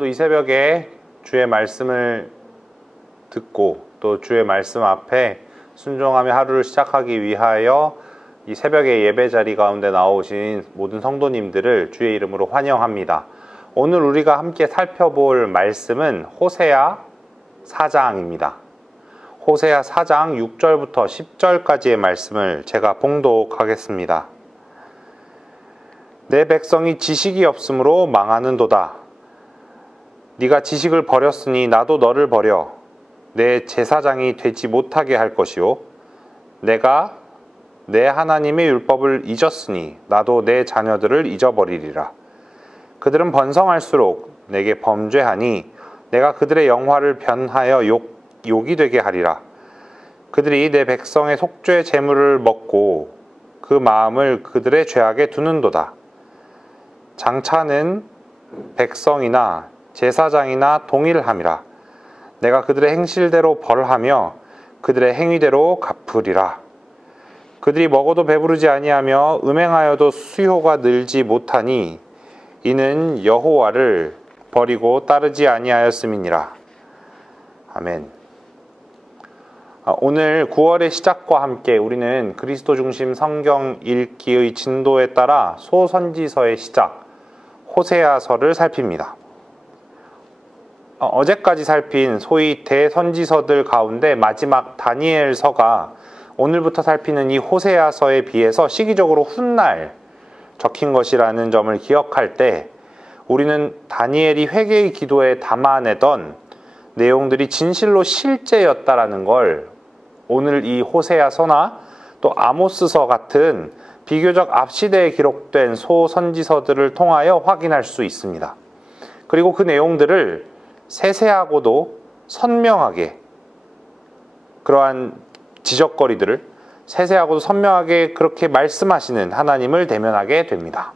오늘도 이 새벽에 주의 말씀을 듣고 또 주의 말씀 앞에 순종하며 하루를 시작하기 위하여 이 새벽의 예배 자리 가운데 나오신 모든 성도님들을 주의 이름으로 환영합니다. 오늘 우리가 함께 살펴볼 말씀은 호세아 4장입니다. 호세아 4장 6절부터 10절까지의 말씀을 제가 봉독하겠습니다. 내 백성이 지식이 없으므로 망하는도다. 네가 지식을 버렸으니 나도 너를 버려 내 제사장이 되지 못하게 할 것이요, 내가 내 하나님의 율법을 잊었으니 나도 내 자녀들을 잊어버리리라. 그들은 번성할수록 내게 범죄하니 내가 그들의 영화를 변하여 욕이 되게 하리라. 그들이 내 백성의 속죄 제물을 먹고 그 마음을 그들의 죄악에 두는도다. 장차는 백성이나 제사장이나 동일함이라. 내가 그들의 행실대로 벌하며 그들의 행위대로 갚으리라. 그들이 먹어도 배부르지 아니하며 음행하여도 수요가 늘지 못하니 이는 여호와를 버리고 따르지 아니하였음이니라. 아멘. 오늘 9월의 시작과 함께 우리는 그리스도 중심 성경 읽기의 진도에 따라 소선지서의 시작, 호세아서를 살핍니다. 어제까지 살핀 소위 대선지서들 가운데 마지막 다니엘서가 오늘부터 살피는 이 호세아서에 비해서 시기적으로 훗날 적힌 것이라는 점을 기억할 때 우리는 다니엘이 회개의 기도에 담아내던 내용들이 진실로 실제였다라는 걸 오늘 이 호세아서나 또 아모스서 같은 비교적 앞시대에 기록된 소선지서들을 통하여 확인할 수 있습니다. 그리고 그 내용들을 세세하고도 선명하게, 그러한 지적거리들을 세세하고도 선명하게 그렇게 말씀하시는 하나님을 대면하게 됩니다.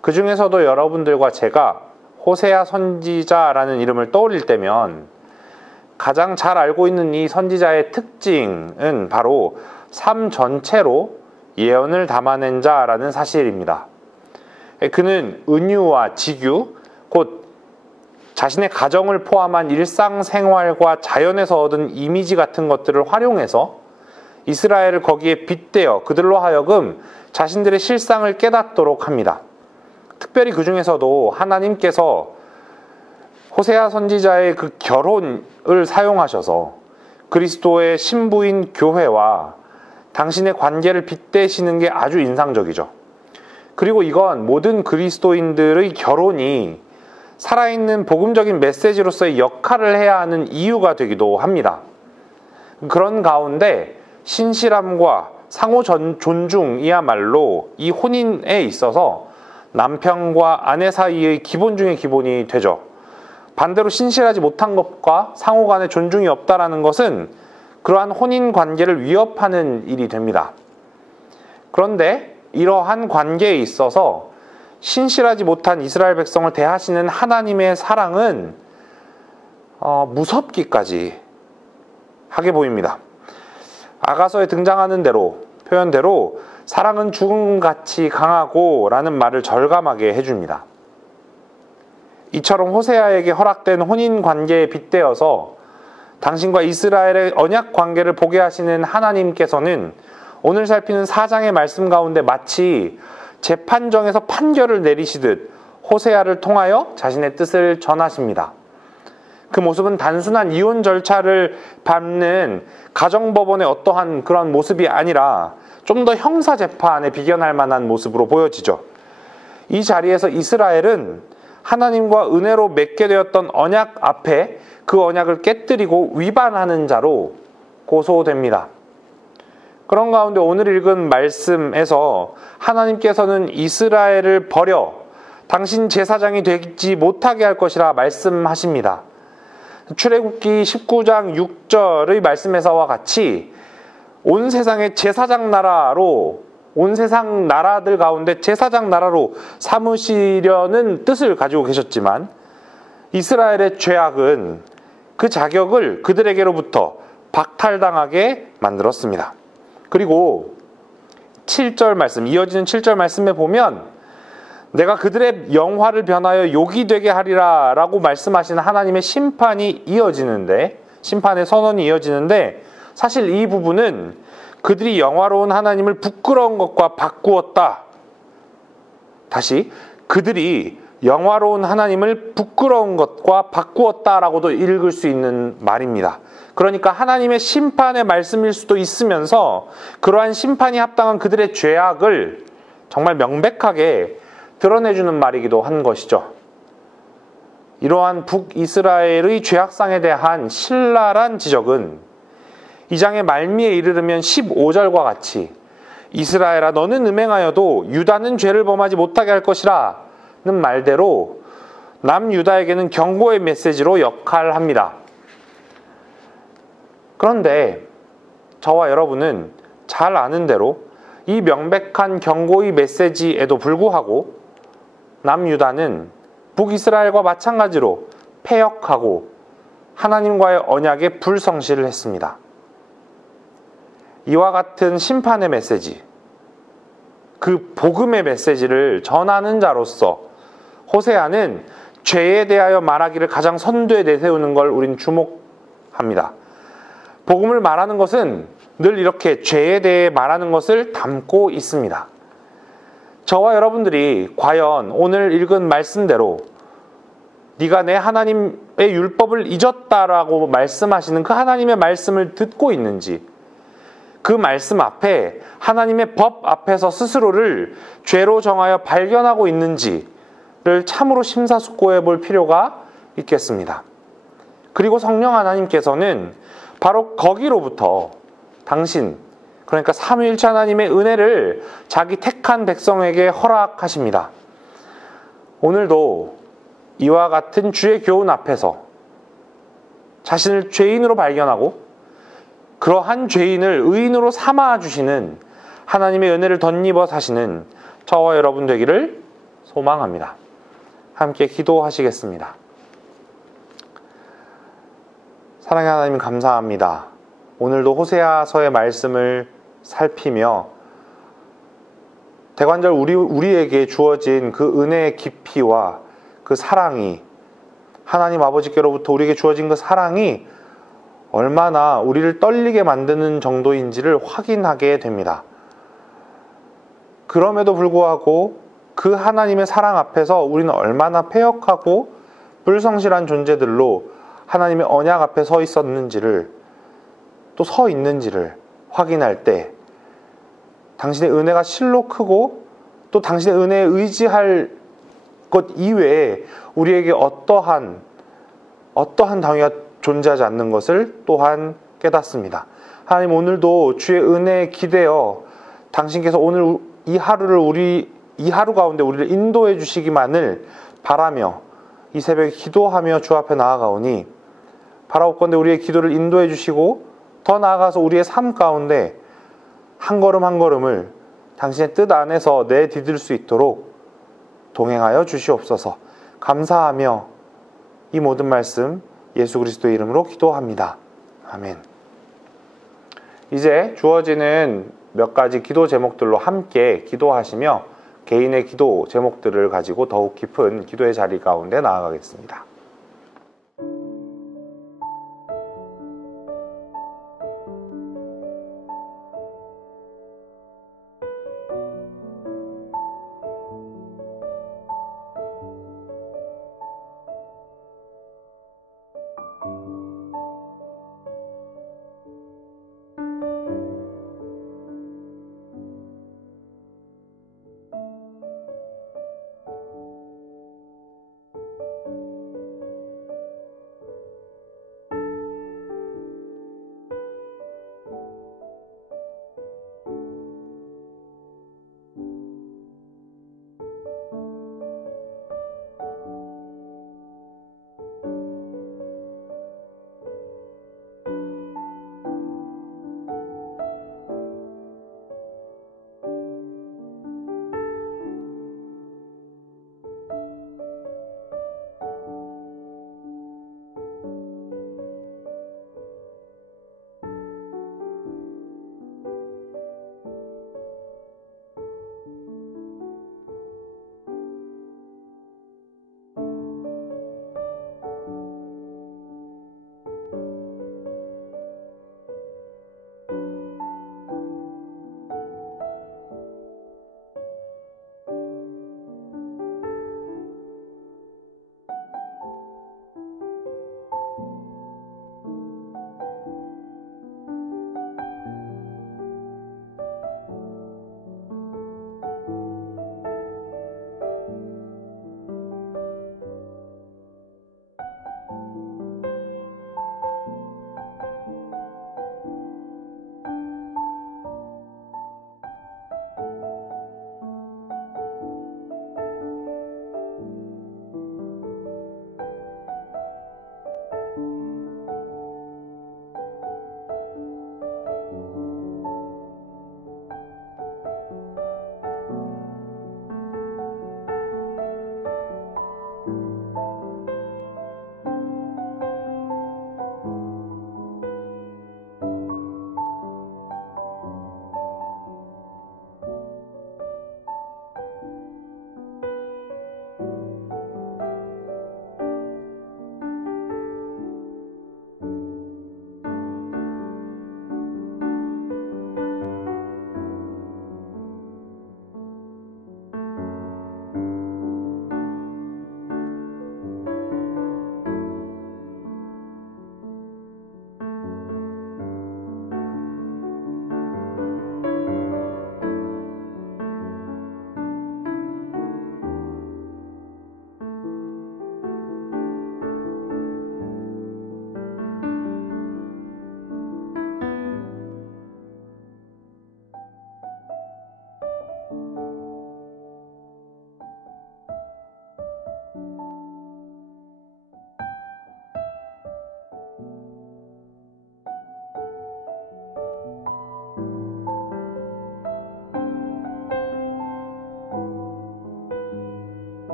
그 중에서도 여러분들과 제가 호세아 선지자라는 이름을 떠올릴 때면 가장 잘 알고 있는 이 선지자의 특징은 바로 삶 전체로 예언을 담아낸 자라는 사실입니다. 그는 은유와 직유, 곧 자신의 가정을 포함한 일상생활과 자연에서 얻은 이미지 같은 것들을 활용해서 이스라엘을 거기에 빗대어 그들로 하여금 자신들의 실상을 깨닫도록 합니다. 특별히 그 중에서도 하나님께서 호세아 선지자의 그 결혼을 사용하셔서 그리스도의 신부인 교회와 당신의 관계를 빗대시는 게 아주 인상적이죠. 그리고 이건 모든 그리스도인들의 결혼이 살아있는 복음적인 메시지로서의 역할을 해야 하는 이유가 되기도 합니다. 그런 가운데 신실함과 상호 존중이야말로 이 혼인에 있어서 남편과 아내 사이의 기본 중의 기본이 되죠. 반대로 신실하지 못한 것과 상호 간의 존중이 없다라는 것은 그러한 혼인 관계를 위협하는 일이 됩니다. 그런데 이러한 관계에 있어서 신실하지 못한 이스라엘 백성을 대하시는 하나님의 사랑은 무섭기까지 하게 보입니다. 아가서에 등장하는 표현대로 사랑은 죽음같이 강하고 라는 말을 절감하게 해줍니다. 이처럼 호세아에게 허락된 혼인 관계에 빗대어서 당신과 이스라엘의 언약 관계를 보게 하시는 하나님께서는 오늘 살피는 4장의 말씀 가운데 마치 재판정에서 판결을 내리시듯 호세아를 통하여 자신의 뜻을 전하십니다. 그 모습은 단순한 이혼 절차를 밟는 가정법원의 어떠한 그런 모습이 아니라 좀 더 형사재판에 비견할 만한 모습으로 보여지죠. 이 자리에서 이스라엘은 하나님과 은혜로 맺게 되었던 언약 앞에 그 언약을 깨뜨리고 위반하는 자로 고소됩니다. 그런 가운데 오늘 읽은 말씀에서 하나님께서는 이스라엘을 버려 당신 제사장이 되지 못하게 할 것이라 말씀하십니다. 출애굽기 19장 6절의 말씀에서와 같이 온 세상의 제사장 나라로, 온 세상 나라들 가운데 제사장 나라로 삼으시려는 뜻을 가지고 계셨지만 이스라엘의 죄악은 그 자격을 그들에게로부터 박탈당하게 만들었습니다. 그리고 7절 말씀, 이어지는 7절 말씀에 보면 내가 그들의 영화를 변하여 욕이 되게 하리라 라고 말씀하시는 하나님의 심판이 이어지는데, 심판의 선언이 이어지는데, 사실 이 부분은 그들이 영화로운 하나님을 부끄러운 것과 바꾸었다. 다시, 그들이 영화로운 하나님을 부끄러운 것과 바꾸었다라고도 읽을 수 있는 말입니다. 그러니까 하나님의 심판의 말씀일 수도 있으면서 그러한 심판이 합당한 그들의 죄악을 정말 명백하게 드러내주는 말이기도 한 것이죠. 이러한 북이스라엘의 죄악상에 대한 신랄한 지적은 이 장의 말미에 이르르면 15절과 같이 이스라엘아 너는 음행하여도 유다는 죄를 범하지 못하게 할 것이라 는 말대로 남유다에게는 경고의 메시지로 역할합니다. 그런데 저와 여러분은 잘 아는 대로 이 명백한 경고의 메시지에도 불구하고 남유다는 북이스라엘과 마찬가지로 패역하고 하나님과의 언약에 불성실을 했습니다. 이와 같은 심판의 메시지, 그 복음의 메시지를 전하는 자로서 호세아는 죄에 대하여 말하기를 가장 선두에 내세우는 걸 우린 주목합니다. 복음을 말하는 것은 늘 이렇게 죄에 대해 말하는 것을 담고 있습니다. 저와 여러분들이 과연 오늘 읽은 말씀대로 네가 내 하나님의 율법을 잊었다라고 말씀하시는 그 하나님의 말씀을 듣고 있는지, 그 말씀 앞에 하나님의 법 앞에서 스스로를 죄로 정하여 발견하고 있는지를 참으로 심사숙고해 볼 필요가 있겠습니다. 그리고 성령 하나님께서는 바로 거기로부터 당신, 그러니까 삼위일체 하나님의 은혜를 자기 택한 백성에게 허락하십니다. 오늘도 이와 같은 주의 교훈 앞에서 자신을 죄인으로 발견하고 그러한 죄인을 의인으로 삼아주시는 하나님의 은혜를 덧입어 사시는 저와 여러분 되기를 소망합니다. 함께 기도하시겠습니다. 사랑의 하나님 감사합니다. 오늘도 호세아서의 말씀을 살피며 대관절 우리에게 주어진 그 은혜의 깊이와 그 사랑이, 하나님 아버지께로부터 우리에게 주어진 그 사랑이 얼마나 우리를 떨리게 만드는 정도인지를 확인하게 됩니다. 그럼에도 불구하고 그 하나님의 사랑 앞에서 우리는 얼마나 패역하고 불성실한 존재들로 하나님의 언약 앞에 서 있었는지를, 또 서 있는지를 확인할 때 당신의 은혜가 실로 크고 또 당신의 은혜에 의지할 것 이외에 우리에게 어떠한 당위가 존재하지 않는 것을 또한 깨닫습니다. 하나님, 오늘도 주의 은혜에 기대어 당신께서 오늘 이 하루 가운데 우리를 인도해 주시기만을 바라며 이 새벽에 기도하며 주 앞에 나아가오니 바라옵건대 우리의 기도를 인도해 주시고 더 나아가서 우리의 삶 가운데 한 걸음 한 걸음을 당신의 뜻 안에서 내디딜 수 있도록 동행하여 주시옵소서. 감사하며 이 모든 말씀 예수 그리스도의 이름으로 기도합니다. 아멘. 이제 주어지는 몇 가지 기도 제목들로 함께 기도하시며 개인의 기도 제목들을 가지고 더욱 깊은 기도의 자리 가운데 나아가겠습니다.